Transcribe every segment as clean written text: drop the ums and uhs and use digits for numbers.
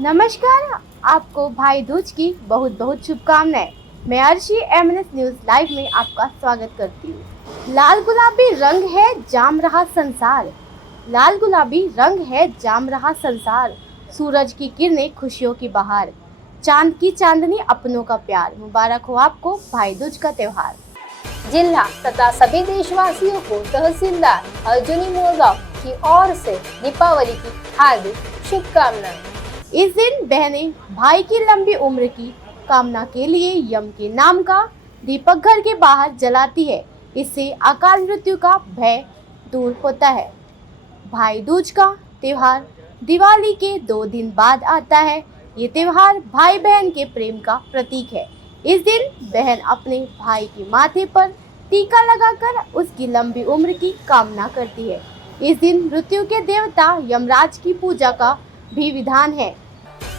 नमस्कार। आपको भाई दूज की बहुत बहुत शुभकामनाएं। मैं अर्शी एमएनएस न्यूज लाइव में आपका स्वागत करती हूँ। लाल गुलाबी रंग है जाम रहा संसार, लाल गुलाबी रंग है जाम रहा संसार। सूरज की किरणें खुशियों की बहार, चांद की चांदनी अपनों का प्यार। मुबारक हो आपको भाई दूज का त्योहार। जिला तथा सभी देशवासियों को तहसीलदार अर्जुनी मोरगांव की ओर से दीपावली की हार्दिक शुभकामनाएं। इस दिन बहनें भाई की लंबी उम्र की कामना के लिए यम के नाम का दीपक घर के बाहर जलाती है। इससे अकाल मृत्यु का भय दूर होता है। भाई दूज का त्योहार दिवाली के 2 दिन बाद आता है। ये त्योहार भाई बहन के प्रेम का प्रतीक है। इस दिन बहन अपने भाई के माथे पर टीका लगाकर उसकी लंबी उम्र की कामना करती है। इस दिन मृत्यु के देवता यमराज की पूजा का भी विधान है।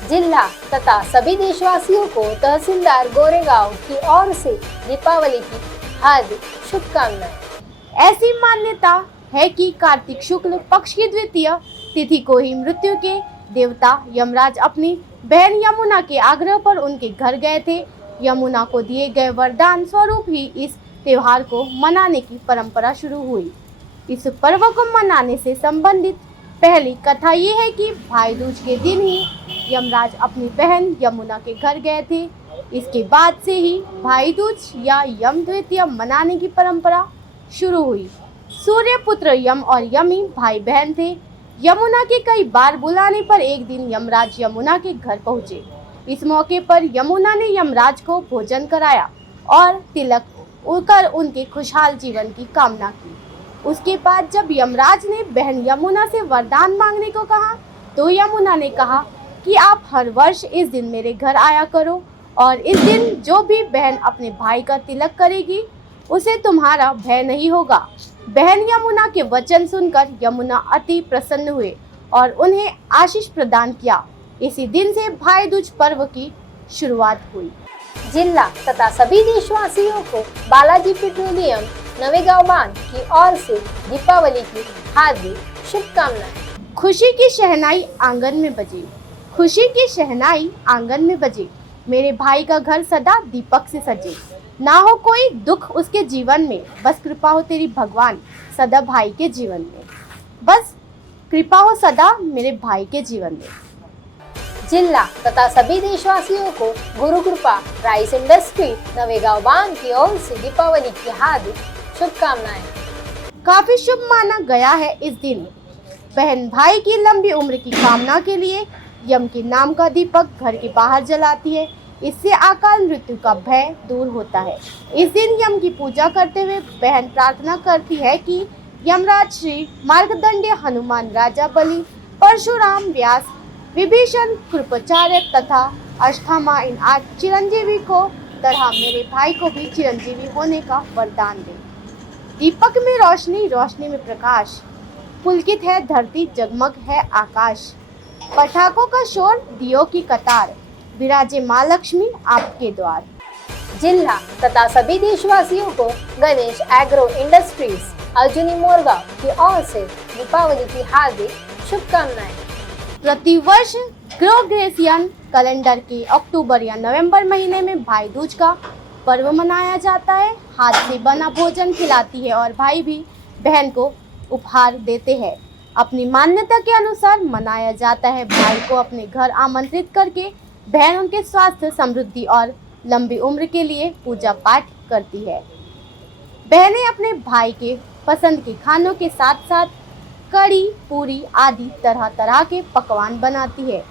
जिला तथा सभी देशवासियों को तहसीलदार गोरेगांव की ओर से दीपावली की हार्दिक शुभकामनाएं। ऐसी मान्यता है कि कार्तिक शुक्ल पक्ष की द्वितीय तिथि को ही मृत्यु के देवता यमराज अपनी बहन यमुना के आग्रह पर उनके घर गए थे। यमुना को दिए गए वरदान स्वरूप ही इस त्योहार को मनाने की परंपरा शुरू हुई। इस पर्व को मनाने से संबंधित पहली कथा ये है कि भाई दूज के दिन ही यमराज अपनी बहन यमुना के घर गए थे। इसके बाद से ही भाई दूज या यम द्वितीय मनाने की परंपरा शुरू हुई। सूर्य पुत्र यम और यमी भाई बहन थे। यमुना के कई बार बुलाने पर एक दिन यमराज यमुना के घर पहुंचे। इस मौके पर यमुना ने यमराज को भोजन कराया और तिलक कर उनके खुशहाल जीवन की कामना की। उसके बाद जब यमराज ने बहन यमुना से वरदान मांगने को कहा तो यमुना ने कहा कि आप हर वर्ष इस दिन मेरे घर आया करो और इस दिन जो भी बहन अपने भाई का तिलक करेगी उसे तुम्हारा भय नहीं होगा। बहन यमुना के वचन सुनकर यमुना अति प्रसन्न हुए और उन्हें आशीष प्रदान किया। इसी दिन से भाई दूज पर्व की शुरुआत हुई। जिला तथा सभी देशवासियों को बालाजी पेट्रोलियम नवेगांव बांध की ओर से दीपावली की हार्दिक शुभकामनाएं। खुशी की शहनाई आंगन में बजी, खुशी की शहनाई आंगन में बजी। मेरे भाई का घर सदा दीपक से सजे, ना हो कोई दुख उसके जीवन में। बस कृपा हो तेरी भगवान सदा भाई के जीवन में, बस कृपा हो सदा मेरे भाई के जीवन में। जिला तथा सभी देशवासियों को गुरु कृपा राइस इंडस्ट्री नवेगांव बांध की ओर से दीपावली की हार्दिक शुभकामनाएं। काफी शुभ माना गया है इस दिन। बहन भाई की लंबी उम्र की कामना के लिए यम के नाम का दीपक घर के बाहर जलाती है। इससे अकाल मृत्यु का भय दूर होता है। इस दिन यम की पूजा करते हुए बहन प्रार्थना करती है कि यमराज श्री मार्कंडेय हनुमान राजा बलि परशुराम व्यास विभीषण कृपाचार्य तथा अश्वत्थामा इन 8 चिरंजीवी को तरह मेरे भाई को भी चिरंजीवी होने का वरदान दे। दीपक में रोशनी, रोशनी में प्रकाश, पुलकित है धरती, जगमग है आकाश। पटाखों का शोर, दियों की कतार, विराजे माँ लक्ष्मी आपके द्वार। जिला तथा सभी देशवासियों को गणेश एग्रो इंडस्ट्रीज अर्जुनी मोरगांव की ओर से दीपावली की हार्दिक शुभकामनाएं। प्रतिवर्ष ग्रेगोरियन कैलेंडर के अक्टूबर या नवंबर महीने में भाई दूज का पर्व मनाया जाता है। हाथ से बना भोजन खिलाती है और भाई भी बहन को उपहार देते हैं। अपनी मान्यता के अनुसार मनाया जाता है। भाई को अपने घर आमंत्रित करके बहन उनके स्वास्थ्य, समृद्धि और लंबी उम्र के लिए पूजा पाठ करती है। बहनें अपने भाई के पसंद के खानों के साथ साथ कड़ी, पूरी आदि तरह तरह के पकवान बनाती है।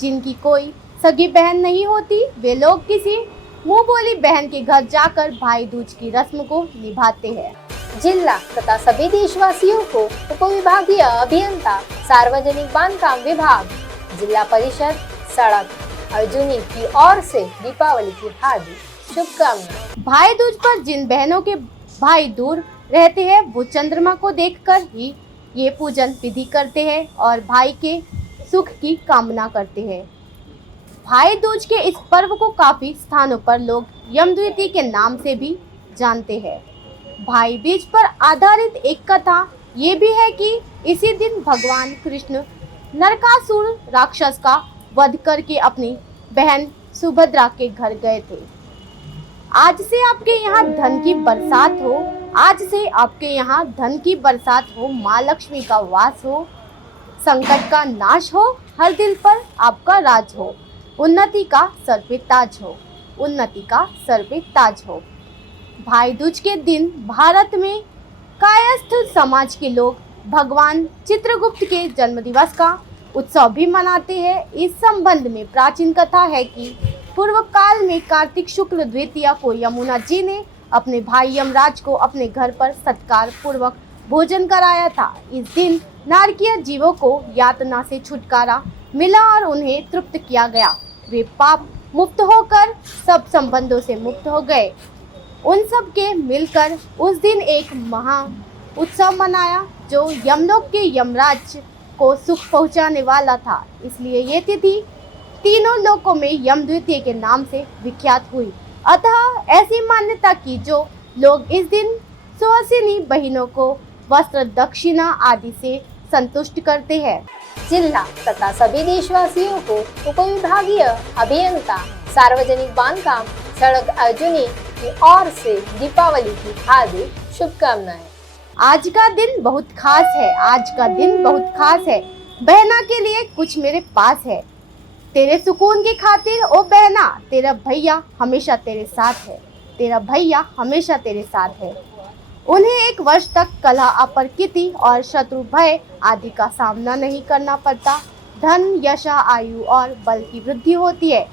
जिनकी कोई सगी बहन नहीं होती वे लोग किसी मुंह बोली बहन के घर जाकर भाई दूज की रस्म को निभाते हैं। जिला तथा सभी देशवासियों को उपविभागीय अभियंता सार्वजनिक बांधकाम विभाग जिला परिषद सड़क अर्जुनी की ओर से दीपावली की हार्दिक शुभकामनाएं। भाई दूज पर जिन बहनों के भाई दूर रहते हैं वो चंद्रमा को देखकर ही ये पूजन विधि करते हैं और भाई के सुख की कामना करते हैं। भाई दूज के इस पर्व को काफी स्थानों पर लोग यम द्वितीया के नाम से भी जानते हैं। भाई बीज पर आधारित एक कथा ये भी है कि इसी दिन भगवान कृष्ण नरकासुर राक्षस का वध करके अपनी बहन सुभद्रा के घर गए थे। आज से आपके यहाँ धन की बरसात हो, आज से आपके यहाँ धन की बरसात हो, माँ लक्ष्मी का वास हो, संकट का नाश हो, हर दिल पर आपका राज हो, उन्नति का सर पे ताज हो, उन्नति का सर पे ताज हो। भाई दूज के दिन भारत में कायस्थ समाज के लोग भगवान चित्रगुप्त के जन्मदिवस का उत्सव भी मनाते हैं। इस संबंध में प्राचीन कथा है कि पूर्व काल में कार्तिक शुक्ल द्वितीया को यमुना जी ने अपने भाई यमराज को अपने घर पर सत्कार पूर्वक भोजन कराया था। इस दिन नारकीय जीवों को यातना से छुटकारा मिला और उन्हें तृप्त किया गया। वे पाप मुक्त होकर सब संबंधों से मुक्त हो गए। उन सब के मिलकर उस दिन एक महा उत्सव मनाया जो यमलोक के यमराज को सुख पहुंचाने वाला था। इसलिए ये तिथि तीनों लोकों में यम द्वितीय के नाम से विख्यात हुई। अतः ऐसी मान्यता की जो लोग इस दिन सुहासिनी बहनों को वस्त्र दक्षिणा आदि से संतुष्ट करते हैं। जिला तथा सभी देशवासियों को उपविभागीय अभियंता सार्वजनिक बांधकाम सड़क अर्जुनी की ओर से दीपावली की हार्दिक शुभकामनाएं। आज का दिन बहुत खास है, आज का दिन बहुत खास है। बहना के लिए कुछ मेरे पास है। तेरे सुकून की खातिर ओ बहना, तेरा भैया हमेशा तेरे साथ है, तेरा भैया हमेशा तेरे साथ है। उन्हें एक वर्ष तक कलह, अप्रकृति और शत्रु भय आदि का सामना नहीं करना पड़ता। धन, यशा, आयु और बल की वृद्धि होती है।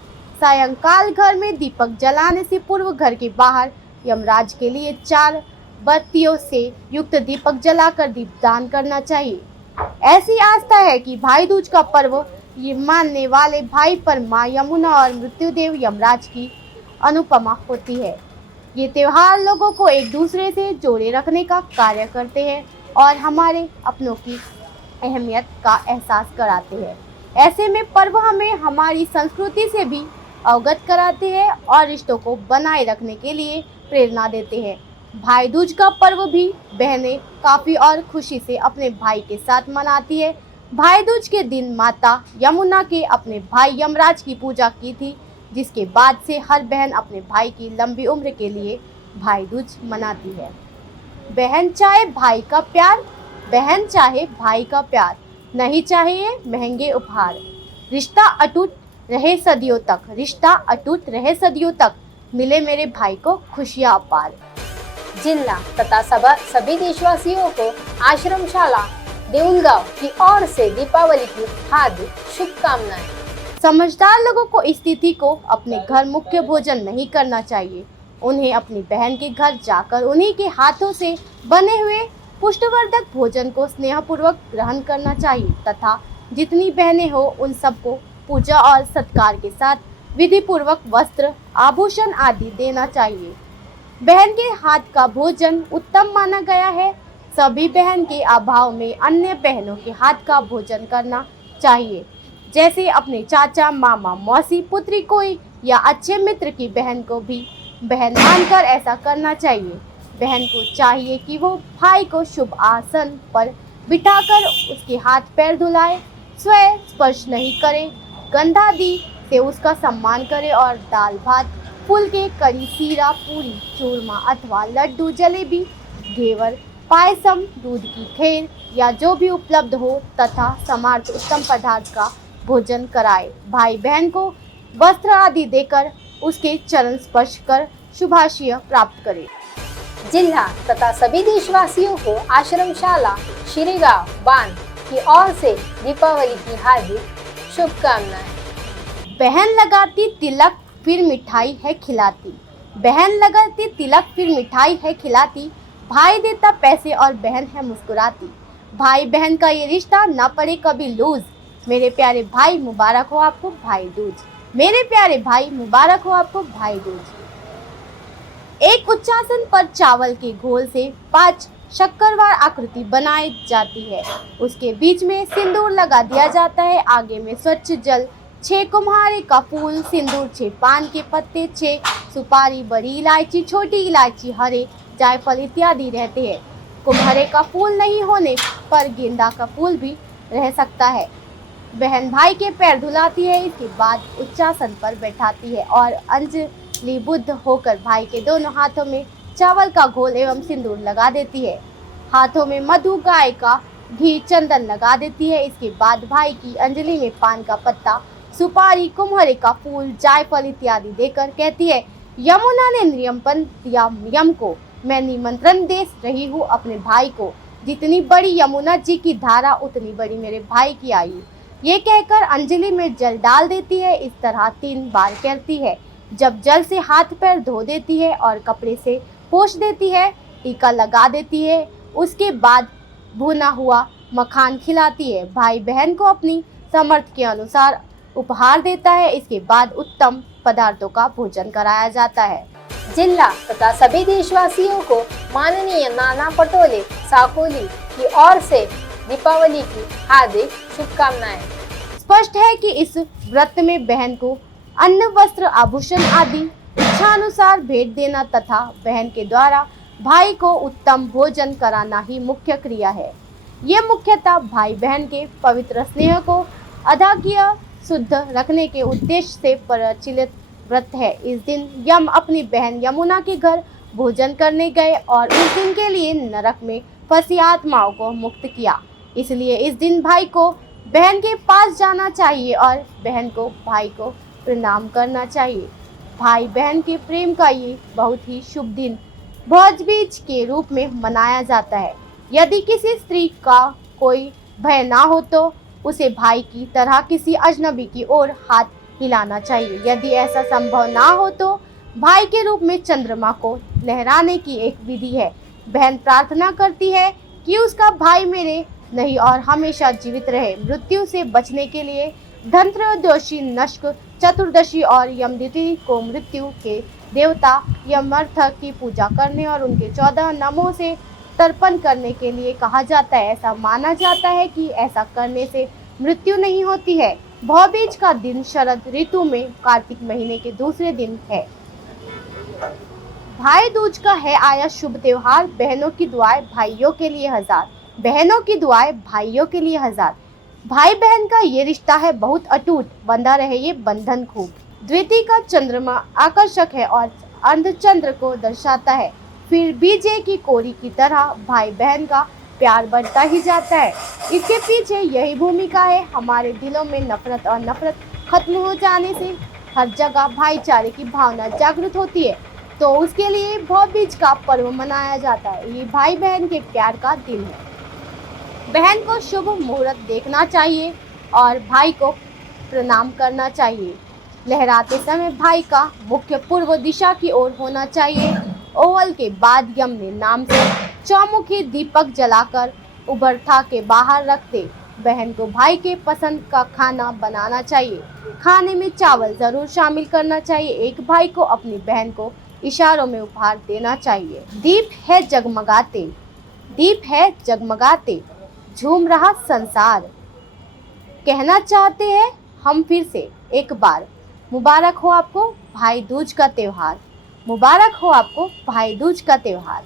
सायंकाल घर में दीपक जलाने से पूर्व घर के बाहर यमराज के लिए 4 बत्तियों से युक्त दीपक जलाकर दीपदान करना चाहिए। ऐसी आस्था है कि भाई दूज का पर्व ये मानने वाले भाई पर माँ यमुना और मृत्युदेव यमराज की अनुपमा होती है। ये त्योहार लोगों को एक दूसरे से जोड़े रखने का कार्य करते हैं और हमारे अपनों की अहमियत का एहसास कराते हैं। ऐसे में पर्व हमें हमारी संस्कृति से भी अवगत कराते हैं और रिश्तों को बनाए रखने के लिए प्रेरणा देते हैं। भाई दूज का पर्व भी बहनें काफ़ी और खुशी से अपने भाई के साथ मनाती है। भाई दूज के दिन माता यमुना के अपने भाई यमराज की पूजा की थी, जिसके बाद से हर बहन अपने भाई की लंबी उम्र के लिए भाई दूज मनाती है। बहन चाहे भाई का प्यार, बहन चाहे भाई का प्यार, नहीं चाहिए महंगे उपहार। रिश्ता अटूट रहे सदियों तक, रिश्ता अटूट रहे सदियों तक, मिले मेरे भाई को खुशियाँ अपार। जिला तथा सभी देशवासियों को आश्रमशाला देउलगांव की ओर से दीपावली की हार्दिक शुभकामनाएं। समझदार लोगों को इस तिथि को अपने घर मुख्य भोजन नहीं करना चाहिए। उन्हें अपनी बहन के घर जाकर उन्हीं के हाथों से बने हुए पुष्टवर्धक भोजन को स्नेहपूर्वक ग्रहण करना चाहिए तथा जितनी बहनें हो उन सबको पूजा और सत्कार के साथ विधि पूर्वक वस्त्र, आभूषण आदि देना चाहिए। बहन के हाथ का भोजन उत्तम माना गया है। सभी बहन के अभाव में अन्य बहनों के हाथ का भोजन करना चाहिए, जैसे अपने चाचा, मामा, मौसी, पुत्री कोई या अच्छे मित्र की बहन को भी बहन मानकर ऐसा करना चाहिए। बहन को चाहिए कि वो भाई को शुभ आसन पर बिठाकर उसके हाथ पैर धुलाए, स्वयं स्पर्श नहीं करे, गंधादि से उसका सम्मान करे और दाल भात, फूल के करी, सीरा, पूरी, चूरमा अथवा लड्डू, जलेबी, घेवर, पायसम, दूध की खीर या जो भी उपलब्ध हो तथा समार्थ उत्तम पदार्थ का भोजन कराए। भाई बहन को वस्त्र आदि देकर उसके चरण स्पर्श कर शुभाशय प्राप्त करे। जिला तथा सभी देशवासियों को आश्रमशाला श्रीगांव बांध की ओर से दीपावली की हार्दिक शुभकामनाएं। बहन लगाती तिलक फिर मिठाई है खिलाती, बहन लगाती तिलक फिर मिठाई है खिलाती, भाई देता पैसे और बहन है मुस्कुराती। भाई बहन का ये रिश्ता ना पड़े कभी लूज। मेरे प्यारे भाई मुबारक हो आपको भाई दूज, मेरे प्यारे भाई मुबारक हो आपको भाई दूज। एक उच्चासन पर चावल के घोल से 5 शक्करवार आकृति बनाई जाती है। उसके बीच में सिंदूर लगा दिया जाता है। आगे में स्वच्छ जल, 6 कुम्हारे का फूल, सिंदूर, 6 पान के पत्ते, 6 सुपारी, बड़ी इलायची, छोटी इलायची, हरे जायफल इत्यादि रहते हैं। कुम्हारे का फूल नहीं होने पर गेंदा का फूल भी रह सकता है। बहन भाई के पैर धुलाती है। इसके बाद उच्चासन पर बैठाती है और अंजलि बुद्ध होकर भाई के दोनों हाथों में चावल का घोल एवं सिंदूर लगा देती है। हाथों में मधु, गाय का घी, चंदन लगा देती है। इसके बाद भाई की अंजलि में पान का पत्ता, सुपारी, कुम्हरे का फूल, जायफल इत्यादि देकर कहती है, यमुना ने नियमपन दिया यम को, मैं निमंत्रण दे रही हूँ अपने भाई को। जितनी बड़ी यमुना जी की धारा उतनी बड़ी मेरे भाई की आयु। ये कहकर अंजलि में जल डाल देती है। इस तरह 3 बार करती है। जब जल से हाथ पैर धो देती है और कपड़े से पोंछ देती है, टीका लगा देती है, उसके बाद भुना हुआ मखान खिलाती है। भाई बहन को अपनी सामर्थ्य के अनुसार उपहार देता है। इसके बाद उत्तम पदार्थों का भोजन कराया जाता है। जिला तथा सभी देशवासियों को माननीय नाना पटोले साकोली की ओर से दीपावली की हार्दिक शुभकामनाएं। स्पष्ट है कि इस व्रत में बहन को अन्न, वस्त्र, आभूषण आदि इच्छानुसार भेंट देना तथा बहन के द्वारा भाई को उत्तम भोजन कराना ही मुख्य क्रिया है। ये मुख्यतः भाई बहन के पवित्र स्नेह को अधाकिय शुद्ध रखने के उद्देश्य से प्रचलित व्रत है। इस दिन यम अपनी बहन यमुना के घर भोजन करने गए और उस दिन के लिए नरक में फंसी आत्माओं को मुक्त किया। इसलिए इस दिन भाई को बहन के पास जाना चाहिए और बहन को भाई को प्रणाम करना चाहिए। भाई बहन के प्रेम का ये बहुत ही शुभ दिन भोज-बीज के रूप में मनाया जाता है। यदि किसी स्त्री का कोई भय ना हो तो उसे भाई की तरह किसी अजनबी की ओर हाथ हिलाना चाहिए। यदि ऐसा संभव ना हो तो भाई के रूप में चंद्रमा को लहराने की एक विधि है। बहन प्रार्थना करती है कि उसका भाई मेरे नहीं और हमेशा जीवित रहे। मृत्यु से बचने के लिए धनत्रयोदशी, नश्क चतुर्दशी और यमतिथि को मृत्यु के देवता यमर्थ की पूजा करने और उनके 14 नामों से तर्पण करने के लिए कहा जाता है। ऐसा माना जाता है कि ऐसा करने से मृत्यु नहीं होती है। भाईबीज का दिन शरद ऋतु में कार्तिक महीने के दूसरे दिन है। भाई दूज का है आया शुभ त्योहार। बहनों की दुआएं भाइयों के लिए हजार, बहनों की दुआएं भाइयों के लिए हजार। भाई बहन का ये रिश्ता है बहुत अटूट, बंधा रहे ये बंधन खूब। द्वितीय का चंद्रमा आकर्षक है और अर्धचंद्र को दर्शाता है। फिर बीजे की कोरी की तरह भाई बहन का प्यार बढ़ता ही जाता है। इसके पीछे यही भूमिका है। हमारे दिलों में नफरत और नफरत खत्म हो जाने से हर जगह भाईचारे की भावना जागृत होती है, तो उसके लिए भाईबीज का पर्व मनाया जाता है। ये भाई बहन के प्यार का दिन है। बहन को शुभ मुहूर्त देखना चाहिए और भाई को प्रणाम करना चाहिए। लहराते समय भाई का मुख्य पूर्व दिशा की ओर होना चाहिए। ओवल के बाद यम ने नाम से चौमुखी दीपक जलाकर उबरथा के बाहर रख दे। बहन को भाई के पसंद का खाना बनाना चाहिए। खाने में चावल जरूर शामिल करना चाहिए। एक भाई को अपनी बहन को इशारों में उपहार देना चाहिए। दीप है जगमगाते, दीप है जगमगाते, झूम रहा संसार। कहना चाहते हैं हम फिर से एक बार, मुबारक हो आपको भाई दूज का त्योहार, मुबारक हो आपको भाई दूज का त्योहार।